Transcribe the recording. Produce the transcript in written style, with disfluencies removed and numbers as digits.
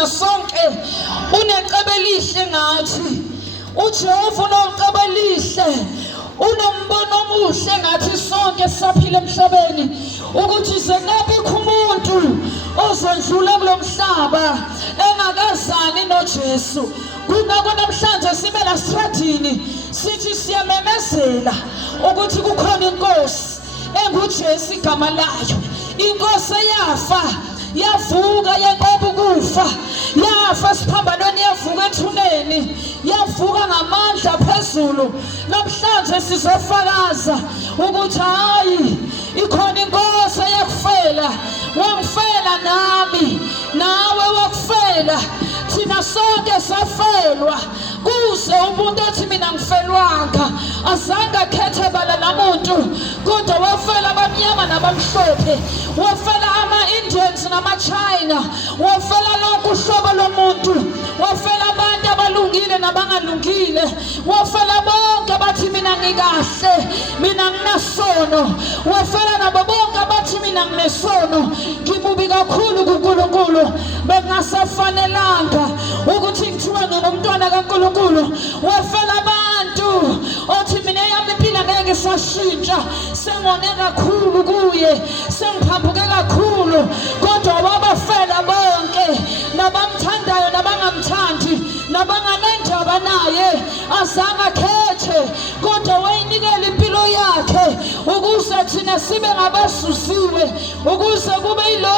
thina sonke unecebo elihle ngathi. uJehova unecebo elihle, unombono omuhle ngathi sonke saphila emhlabeni, ukuthi zengabe umuntu ozondlula kulomhlaba engakazani noJesu. Kungakho namhlanje sibe la stradini sithi siyamemezela ukuthi kukhona inkosi enguJesu igama layo. Inkosi yafa, yavuka yanqoba ukufa, yafa siphambanweni, yavuka ethuneni, yavuka ngamandla phezulu. Namhlanje sizofakaza ukuthi hayi, ikhona inkosi yakufela, wangifela nami, nawe wakufela, thina sonke safelwa. Kuze umuntu othi mina ngifelwanga, azange akhethe bala namuntu, kodwa wafela abamnyama nabamhlophe, wafela ama-Indians nama-China, wafela lonke uhlobo lomuntu, wafela abantu abalungile nabangalungile, wafela bonke abathi mina ngikahle, mina nginasono, wafela nabo bonke abathi mina nginesono, ngimubi kakhulu kuNkulunkulu, bengasafanelanga ukuthi ngithiwe ngingumntwana kaNkulunkulu. Wafela abantu othi mina yami impilo ngeke isashintsha, sengone kakhulu kuye, sengiphambuke kakhulu, kodwa wabafela bonke, nabamthandayo nabangamthandi, nabanganendaba naye, azange akhethe, kodwa wayinikela impilo yakhe ukuze thina sibe ngabasusiwe, ukuze kube yilo